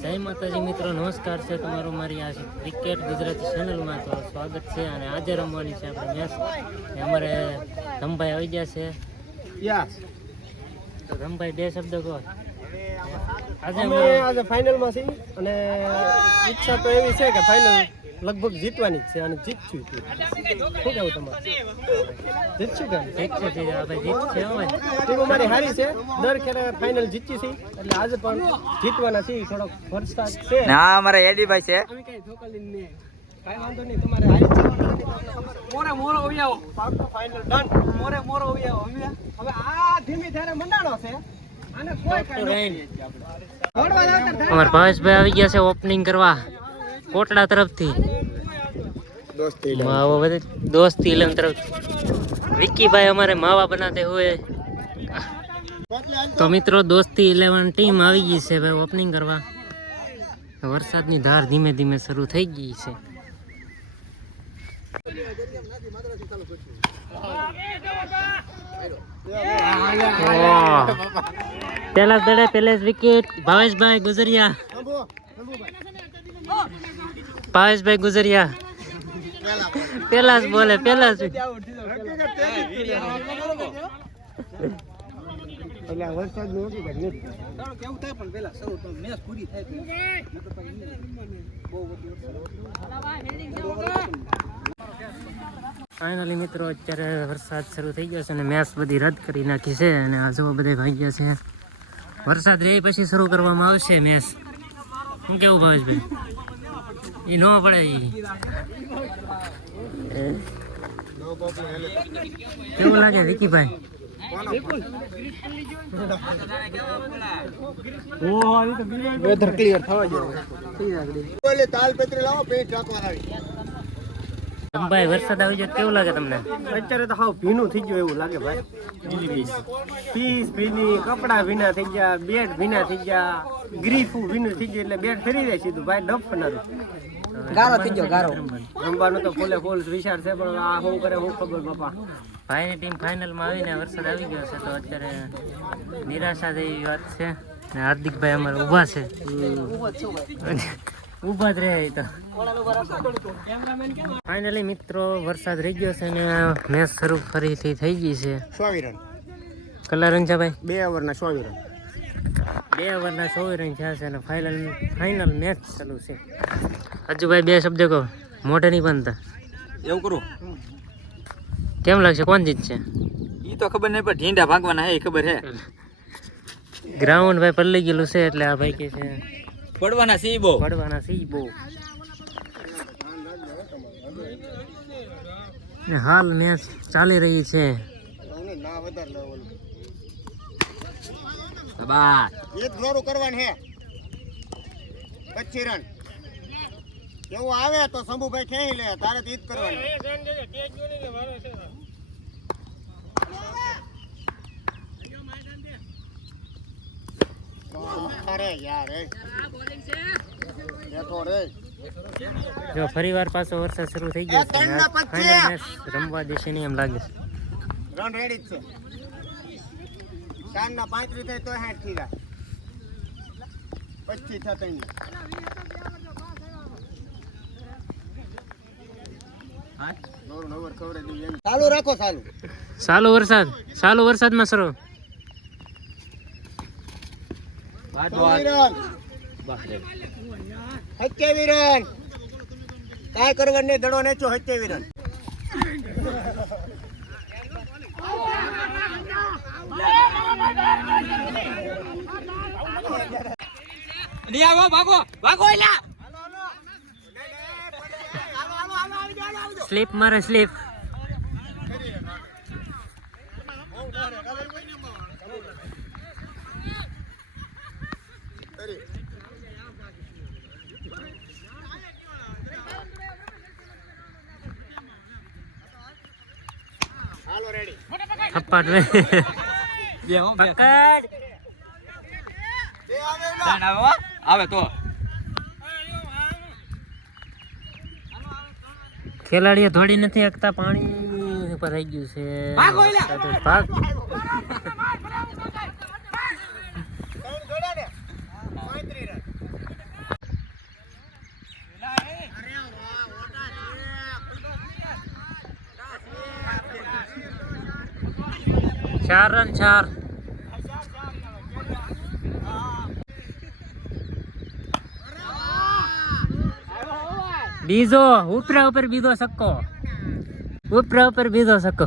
જય માતાજી મિત્રો નમસ્કાર છે તમારું મારી આ ક્રિકેટ ગુજરાતી ચેનલમાં તો સ્વાગત છે અને આજે રમવાની છે આપણે મેચ અમારે રમભાઈ આવી ગયા છે. તો રમભાઈ બે શબ્દ કહો. આજે અમે આજે ફાઇનલમાં છીએ અને ઈચ્છા તો એવી છે કે ફાઇનલ લગભગ જીતવાની જ છે અને જીતશું શું કેવું તમારે? જીતશું કે ટીમ અમારી હારી છે. દર ખેરે ફાઇનલ જીતી છે. એટલે આજે પણ જીતવાના છે થોડોક વરસાદ છે. ના અમારા એડીભાઈ છે. અમે કઈ ઠોકાલી નહીં. કાંઈ વાંધો નહીં. તમારે હારી છે. મોરે મોરો આવી આવો ફાઇનલ ડન મોરે મોરો આવી હવે આ ધીમી ધારે મંડાણો છે. અમારા ભાવેશભાઈ આવી ગયા છે ઓપનિંગ કરવા. કોટડા તરફથી. માવા બધે દોસ્તી ઇલમ તરફથી. વિક્કીભાઈ અમારે માવા બનાતે હોય. તો મિત્રો દોસ્તી ઇલેવન ટીમ આવી ગઈ છે ભાઈ ઓપનિંગ કરવા. વરસાદની ધાર ધીમે ધીમે શરૂ થઈ ગઈ છે. પેલા દડે પેલે વિકેટ ભાવેશભાઈ ગુજરિયા. ભાવેશભાઈ ગુજરિયા. પેલા જ બોલે, પેલા જ. ફાઇનલી મિત્રો, અત્યારે વરસાદ શરૂ થઈ ગયો છે અને મેચ બધી રદ કરી નાખી છે અને આ જો બધા ભાગ્યા છે. વરસાદ રહે પછી શરૂ કરવામાં આવશે મેચ શું કેવું ભાવેશભાઈ? એ નો પડે ઈ? કેવું લાગે વિકીભાઈ? વેધર ક્લિયર થવા જોઈએ તાલપત્રી લાવો પેન્ટ રાખવા ભાઈ વરસાદ આવી જાય કેવું લાગે તમને? અત્યારે તો હાવ ભીનું થઈ ગયું એવું લાગે ભાઈ. પીસ ભીની કપડા ભીના થઈ ગયા બેટ ભીના થઈ ગયા ગ્રીફું ભીનું થઈ ગયું એટલે બેટ ફરી જાય સીધું. ભાઈ ડફ બનારું ગારો થઈ ગયો ગારો. રમવાનો તો ફૂલે ફૂલ વિચાર છે પણ આ શું કરે હું ખબર બાપા ભાઈની ટીમ ફાઇનલમાં આવીને વરસાદ આવી ગયો છે તો અત્યારે નિરાશા જેવી વાત છે. ને હાર્દિકભાઈ અમારે ઊભા છે. ઊભા જ રહે તો. ફાઇનલી મિત્રો વરસાદ રહી ગયો છે ને મેચ શરૂ ફરીથી થઈ ગઈ છે. સો રન કલા છે ભાઈ? બે ઓવરના સો રન બે ઓવરના સો રન થયા છે અને ફાઇનલ ફાઇનલ મેચ ચાલુ છે. હજુ ભાઈ બે શબ્દ કહો. મોઢે નહીં બનતા એવું કરું? કેમ લાગશે? કોણ જીતશે? એ તો ખબર નહીં પણ ઢીંડા ભાગવાના હે એ ખબર હે. ગ્રાઉન્ડ ભાઈ પલ્લી ગયેલું છે એટલે આ ભાઈ કે છે પડવાના સી બહુ. પડવાના સી બહુ. ને હાલ મેચ ચાલી રહી છે. એક દોરું કરવાનું હે. રન. એવું આવે તો શંભુભાઈ ખેંચી લે તારે તો ઈ જ કરવાનું. અરે યાર એ. બેઠો રે. જો ફરીવાર પાછો વરસાદ શરૂ થઈ ગયો છે અને આ final match રમવા દેશે નહીં એમ લાગે છે. રન રેડી જ છે. સાંજના પાંત્રીસ થાય તો સાઠ થઈ જાય પચીસ થતા ચાલુ રાખો ચાલુ ચાલુ વરસાદ ચાલુ વરસાદમાં સરો સત્યાવી રન કાય કરવાનું નહીં દડો નેચો સત્યાવી રન નહીં આવો ભાગો ભાગો એલા સ્લીપ મારે સ્લીપ હાલો રેડી થપ્પાટ વે બે હો બે પકડ ત્રણ આવે હો આવે તો ખેલાડીઓ દોડી નથી શકતા પાણી ઉપર રહી ગયું છે. ભાગ. ચાર રન ચાર. બીજો ઉપરા ઉપર બીજો સક્કો. ઉપરા ઉપર બીજો સક્કો.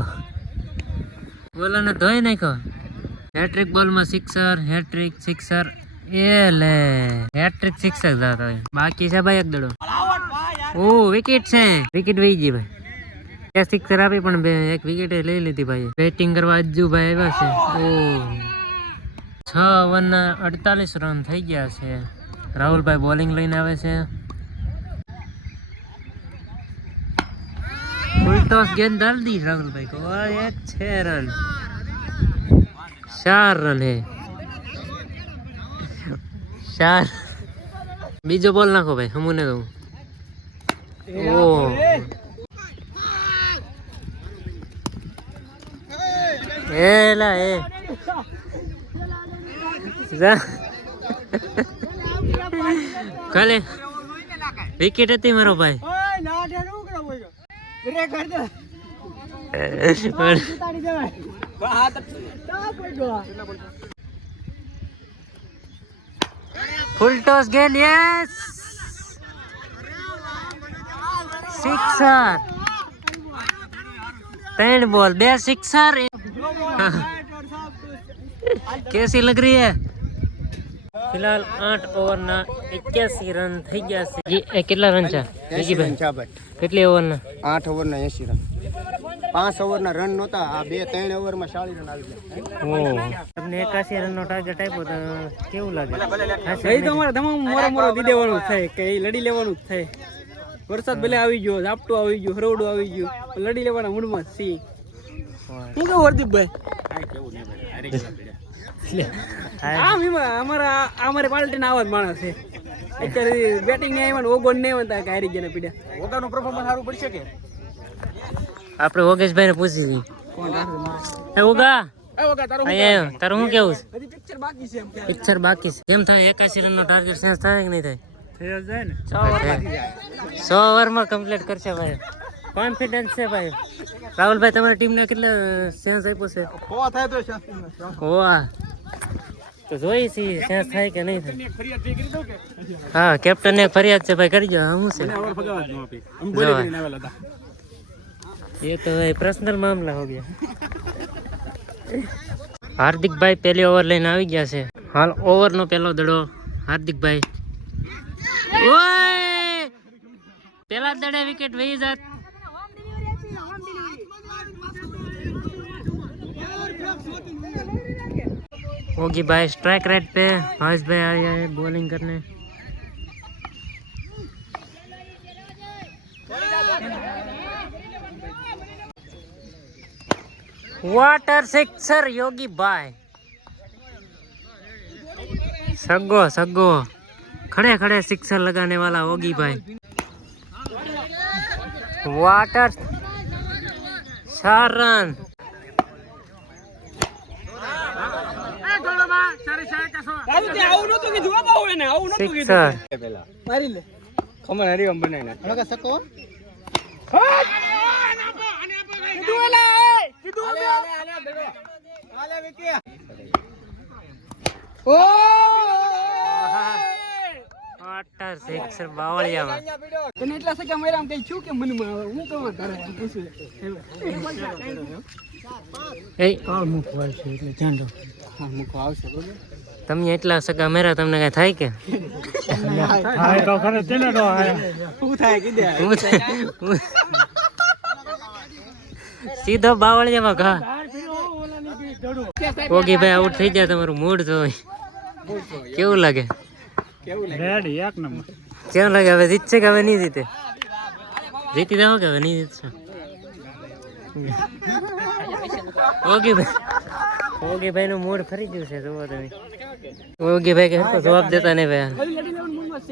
બોલોને ધોઈ નાખ્યો. હેટ્રિક બોલમાં સિક્સર હેટ્રિક સિક્સર એ લે હેટ્રિક સિક્સર જાતો બાકી છે ભાઈ એક દડો. ઓ વિકેટ છે. વિકેટ વહી ગઈ ભાઈ. બે સિક્સર આપી, પણ બે એક વિકેટ લઈ લીધી ભાઈ બેટિંગ કરવા અજ્જુભાઈ આવ્યા છે. ઓ. છ ઓવરના અડતાલીસ રન થઈ ગયા છે. રાહુલભાઈ બોલિંગ લઈને આવે છે. ફૂલ ટોસ ગેંદ ડાલ દી રાહુલભાઈ को और ये छह रन ચાર રન હે ચાર બીજો બોલ નાખો ભાઈ હમુને કહું ઓ એલા એ જા કાલે વિકેટ હતી મારો ભાઈ વિરે કર દો ઉતારી દેવા હા તો. કોઈ ડોવા ફૂલ ટોસ ગેન યસ સિક્સર ત્રણ બોલ બે સિક્સર કેસી લગ રહી હે? ફિલહાલ આઠ ઓવરના એક્યાસી રન થઈ ગયા છે. કેટલા રન છે? કેટલી ઓવરના? આઠ ઓવરના એસી રન. પાંચ ઓવરના રન નહોતા આ બે ત્રણ ઓવરમાં ચાલીસ રન આવી ગયા. તમને એકાસી રનનો ટાર્ગેટ આપ્યો તો કેવું લાગે? એ તો અમારે તમામ મોરો મોરો દી દેવાનું થાય કે એ લડી લેવાનું જ થાય. વરસાદ ભલે આવી ગયો ઝાપટું આવી ગયું હરોડું આવી ગયું લડી લેવાના મૂડમાં સી શું કેવું હરદીપભાઈ? કેવું નહીં આમ એમાં અમારા અમારે પાર્ટીના આવા જ માણસ છે અત્યારે બેટિંગ નહીં આવ્યા ઓગણ નહીં આવતા કે હારી ગયા પીડ્યા. ઓગાનું પરફોર્મન્સ સારું પડશે કે? આપણે ઓગેશભાઈ ને પૂછી લઈએ. ઓગા. તારું હું શું કેવું છે? પિક્ચર બાકી છે કેમ થાય? એકાસી રનનો ટાર્ગેટ સેન્સ થાય કે નહીં થાય? ને. સો ઓવરમાં કમ્પ્લીટ કરશે ભાઈ. કોન્ફિડન્સ છે ભાઈ. રાહુલભાઈ તમારી ટીમને કેટલા સેન્સ આપ્યો છે? તો જોઈ છી સેન્સ થાય કે નહીં થાય? હા કેપ્ટન ને ફરિયાદ છે ભાઈ કરજો હું છે? એ તો ભાઈ પર્સનલ મામલા હો ગયા. હાર્દિકભાઈ પહેલી ઓવર લઈને આવી ગયા છે. હાલ ઓવર નો પેલો દડો. હાર્દિકભાઈ. ઓય! દડે વિકેટ વહી જાત. होगी भाई स्ट्राइक रेट पे। भावेश भाई आए हैं बॉलिंग करने। वाटर सिक्सर योगी भाई सगो सगो खड़े खड़े सिक्सर लगाने वाला होगी भाई। वाटर चार रन આવું તે આવું નતું કીધું હો બહુ એને આવું નતું કીધું. પેલા. મારી લે. ખમણ હરી આમ બનાવી નાખ. હળગા સકો કીધું એલા એ કીધું અમે આલે બેડો આલે વિકી ઓ! અટર સિક્સર બાવળિયામાં. તને એટલા સગા મર્યા આમ કઈ છું કે મને હું કવા કરે એમ પૂછું એ કાળ મૂકવા છે એટલે ચાંડો હા મૂકવા આવશે બરોબર. તમે એટલા સગા મેરા તમને કઈ થાય કે? સીધો બાવળ બાવળિયામાં ઘા. ઓગી ભાઈ આઉટ થઈ જાય તમારું મૂડ તો કેવું લાગે? કેવું લાગે? એક નંબર. કેવું લાગે? હવે જીતશે કે હવે નહીં જીતે? જીતી જાઓ કે હવે નહીં જીતશે? ઓગી ભાઈ. ઓગી ભાઈ નું મૂડ ફરી ગયું છે જોવો તમે. ઓગી ભાઈ કે જવાબ દેતા નહીં ભાઈ બે લેવાનું મનમાં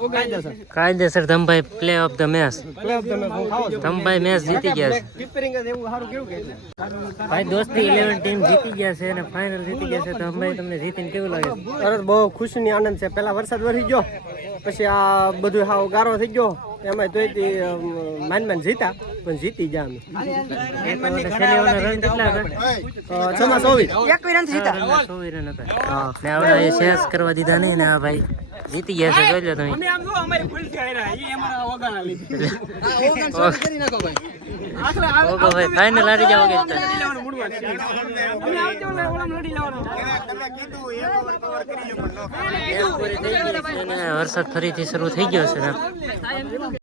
કાયદેસર Dhambhai play of the match play Dhambhai match જીતી ગયા છે. ભાઈ દોસ્તી ઇલેવન ટીમ જીતી ગયા છે અને ફાઇનલ જીતી ગયા છે. ધમભાઈ તમને જીતીને કેવું લાગે તરત બહુ ખુશીની આનંદ છે. પહેલા વરસાદ વરસી ગયો પછી આ બધું હાવ ગારો થઈ ગયો. એમાં તોય તે માન માન જીતા પણ જીતી ગયા અમે. છમાં ચોવીસ. ચોવીસ રન હતા. ને આવડા શેષ કરવા દીધા નહીં ને આ ભાઈ. જીતી ગયા છે જોઈ લો તમે. આમ જો અમારી ભૂલ છે એ અમારા ઓગાના લીધે ઓગો ભાઈ. ફાઇનલ હારી જાવ કે અમે આવજો ને ઓલામ લડી લેવાનો વરસાદ ફરીથી શરૂ થઈ ગયો છે ને.